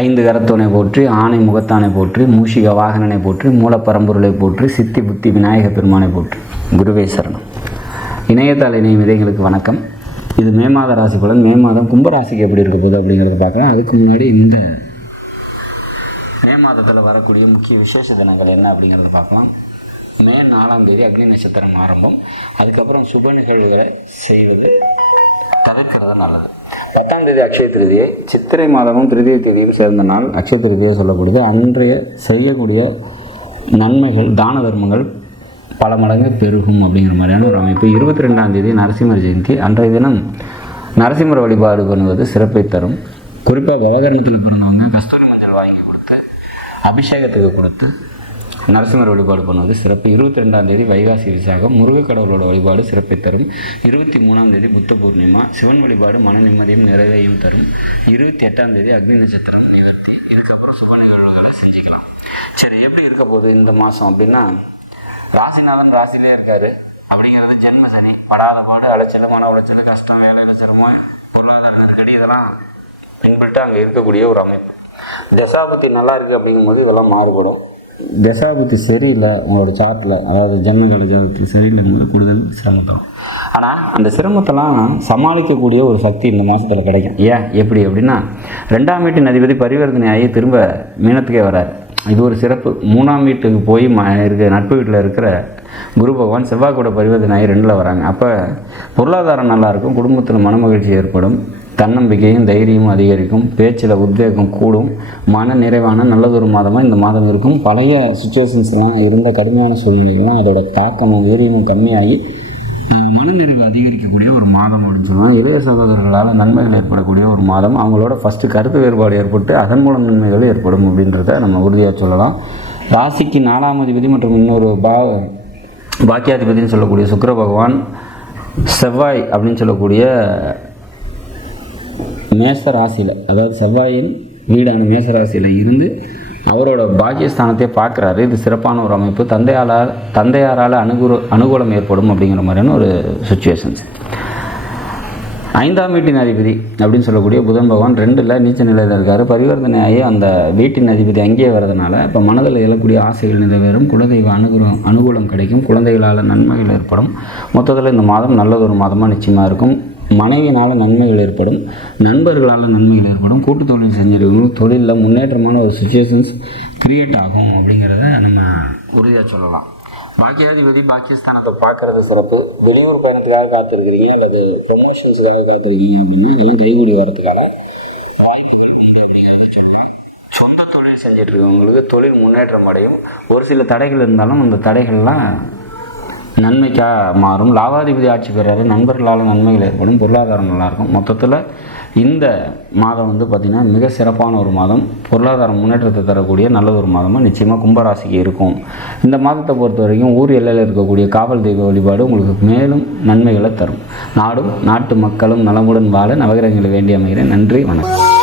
ஐந்து கரத்துவனை போற்றி ஆணை முகத்தானை போற்றி மூஷிக வாகனனை போற்றி மூலப்பரம்பொருளை போற்றி சித்தி புத்தி விநாயக பெருமானை போற்றி. குருவே சரணம். இணையத்தாள் இணைய விதைகளுக்கு வணக்கம். இது மே மாத ராசி பலன். மே மாதம் கும்பராசிக்கு எப்படி இருக்க போகுது அப்படிங்கிறத பார்க்கலாம். அதுக்கு முன்னாடி இந்த மே மாதத்தில் வரக்கூடிய முக்கிய விசேஷ தினங்கள் என்ன அப்படிங்கிறத பார்க்கலாம். மே நாலாம் தேதி அக்னி நட்சத்திரம் ஆரம்பம். அதுக்கப்புறம் சுப நிகழ்வுகளை செய்வது தவிர்க்கிறது நல்லது. பத்தாம் தேதி அக்ஷய திருதியை சித்திரை மாதமும் திருதிய தேதியும் சேர்ந்த நாள் அக்ஷய திருதியை சொல்லப்படுது அன்றைய செய்யக்கூடிய நன்மைகள் தான தர்மங்கள் பல மடங்கு பெருகும் அப்படிங்கிற மாதிரியான ஒரு அமைப்பு. இருபத்தி ரெண்டாம் தேதி நரசிம்மர் ஜெயந்தி. அன்றைய தினம் நரசிம்மர் வழிபாடு பண்ணுவது சிறப்பை தரும். குறிப்பாக பவகரணத்தில் பிறந்தவங்க கஸ்தூரி மஞ்சள் வாங்கி கொடுத்து அபிஷேகத்துக்கு கொடுத்து நரசிம்மர் வழிபாடு பண்ணுவது சிறப்பு. இருபத்தி ரெண்டாம் தேதி வைகாசி விசாகம். முருகக் கடவுளோட வழிபாடு சிறப்பை தரும். இருபத்தி மூணாம் தேதி புத்த பூர்ணிமா. சிவன் வழிபாடு மன நிம்மதியும் நிறைவையும் தரும். இருபத்தி எட்டாம் தேதி அக்னி நட்சத்திரம் நிகழ்த்தி இதுக்கப்புறம் சுப நிகழ்வுகளை செஞ்சுக்கலாம். சரி எப்படி இருக்க போகுது இந்த மாதம் அப்படின்னா ராசிநாதன் ராசிலே இருக்காரு. அப்படிங்கிறது ஜென்ம சனி. படாத பாடு அலைச்சல் மன உளைச்சல் கஷ்டம் வேலையில் சிரமம் பொருளாதார நெருக்கடி இதெல்லாம் பின்பற்று அங்கே இருக்கக்கூடிய ஒரு அமைப்பு. தசாபத்தி நல்லா இருக்குது அப்படிங்கும்போது இதெல்லாம் மாறுபடும். தசாபுத்தி சரியில்லை உங்களோட சார்ட்டில் அதாவது ஜன்மகால ஜாதகத்தில் சரியில்லைங்கிறது கூடுதல் சிரமம். தரும் ஆனால் அந்த சிரமத்தெல்லாம் சமாளிக்கக்கூடிய ஒரு சக்தி இந்த மாதத்தில் கிடைக்கும். ஏன்? எப்படி அப்படின்னா ரெண்டாம் வீட்டின் அதிபதி பரிவர்த்தனை ஆகி திரும்ப மீனத்துக்கே வரார். இது ஒரு சிறப்பு. மூணாம் வீட்டுக்கு போய் ம இருக்க நட்பு வீட்டில் இருக்கிற குரு பகவான் செவ்வாய் கூட பரிவர்த்தனை ஆகி ரெண்டில் வராங்க. அப்போ பொருளாதாரம் நல்லாயிருக்கும் குடும்பத்தில் மனமகிழ்ச்சி ஏற்படும். தன்னம்பிக்கையும் தைரியமும் அதிகரிக்கும் பேச்சில் உத்வேகம் கூடும். மன நிறைவான நல்லதொரு மாதமாக இந்த மாதம் இருக்கும். பழைய சுச்சுவேஷன்ஸ்லாம் இருந்த கடுமையான சூழ்நிலைகள்லாம் அதோட தாக்கமும் வீரியமும் கம்மியாகி மனநிறைவு அதிகரிக்கக்கூடிய ஒரு மாதம் அப்படின்னு சொல்லுவாங்க இளைய சகோதரர்களால் நன்மைகள் ஏற்படக்கூடிய ஒரு மாதம். அவங்களோட ஃபஸ்ட்டு கருத்து வேறுபாடு ஏற்பட்டு அதன் மூலம் நன்மைகள் ஏற்படும் அப்படின்றத நம்ம உறுதியாக சொல்லலாம். ராசிக்கு நாலாம் அதிபதி மற்றும் இன்னொரு பா பாக்கியாதிபதினு சொல்லக்கூடிய சுக்கர பகவான் செவ்வாய் அப்படின்னு சொல்லக்கூடிய மேச ராசியில் அதாவது செவ்வாயின் வீடான மேசராசியில் இருந்து அவரோட பாக்கியஸ்தானத்தை பார்க்குறாரு. இது சிறப்பான ஒரு அமைப்பு. தந்தையாளால் தந்தையாரால் அனுகூல அனுகூலம் ஏற்படும் அப்படிங்கிற மாதிரியான ஒரு சுச்சுவேஷன்ஸ் ஐந்தாம் வீட்டின் அதிபதி அப்படின்னு சொல்லக்கூடிய புதன் பகவான் ரெண்டில் நீச்ச நிலையில் இருக்கார். பரிவர்த்தனை ஆகி அந்த வீட்டின் அதிபதி அங்கேயே வர்றதுனால இப்போ மனதில் எழக்கூடிய ஆசைகள் நிறைவேறும். குலதெய்வ அனுகூலம் அனுகூலம் கிடைக்கும். குழந்தைகளால் நன்மைகள் ஏற்படும். மொத்தத்தில் இந்த மாதம் நல்லதொரு மாதமாக நிச்சயமாக இருக்கும். மனைவினால் நன்மைகள் ஏற்படும் நண்பர்களால் நன்மைகள் ஏற்படும் கூட்டு தொழில் செஞ்சிருக்கணும் தொழிலில் முன்னேற்றமான ஒரு சுச்சுவேஷன்ஸ் கிரியேட் ஆகும் அப்படிங்கிறத நம்ம உறுதியாக சொல்லலாம். பாக்கியாதிபதி பாகிஸ்தானத்தை பார்க்கறது சிறப்பு. வெளியூர் பயணத்துக்காக காத்திருக்கிறீங்க அல்லது ப்ரொமோஷன்ஸுக்காக காத்திருக்கீங்க அப்படின்னா அதெல்லாம் கைகூடி வரதுக்கான சொந்த தொழில் செஞ்சிட்ருக்கவங்களுக்கு தொழில் முன்னேற்றம் அடையும். ஒரு சில தடைகள் இருந்தாலும் அந்த தடைகள்லாம் நன்மைக்காக மாறும். லாபாதிபதி ஆட்சி பெறாரு நண்பர்களால் நன்மைகள் ஏற்படும். பொருளாதாரம் நல்லாயிருக்கும். மொத்தத்தில் இந்த மாதம் வந்து பார்த்திங்கன்னா மிக சிறப்பான ஒரு மாதம். பொருளாதார முன்னேற்றத்தை தரக்கூடிய நல்ல ஒரு மாதமாக நிச்சயமாக கும்பராசிக்கு இருக்கும். இந்த மாதத்தை பொறுத்த வரைக்கும் ஊர் எல்லையில் இருக்கக்கூடிய காவல் தெய்வ வழிபாடு உங்களுக்கு மேலும் நன்மைகளை தரும். நாடும் நாட்டு மக்களும் நலமுடன் வாழ நவகிரகங்களை வேண்டி அமைகிறேன். நன்றி வணக்கம்.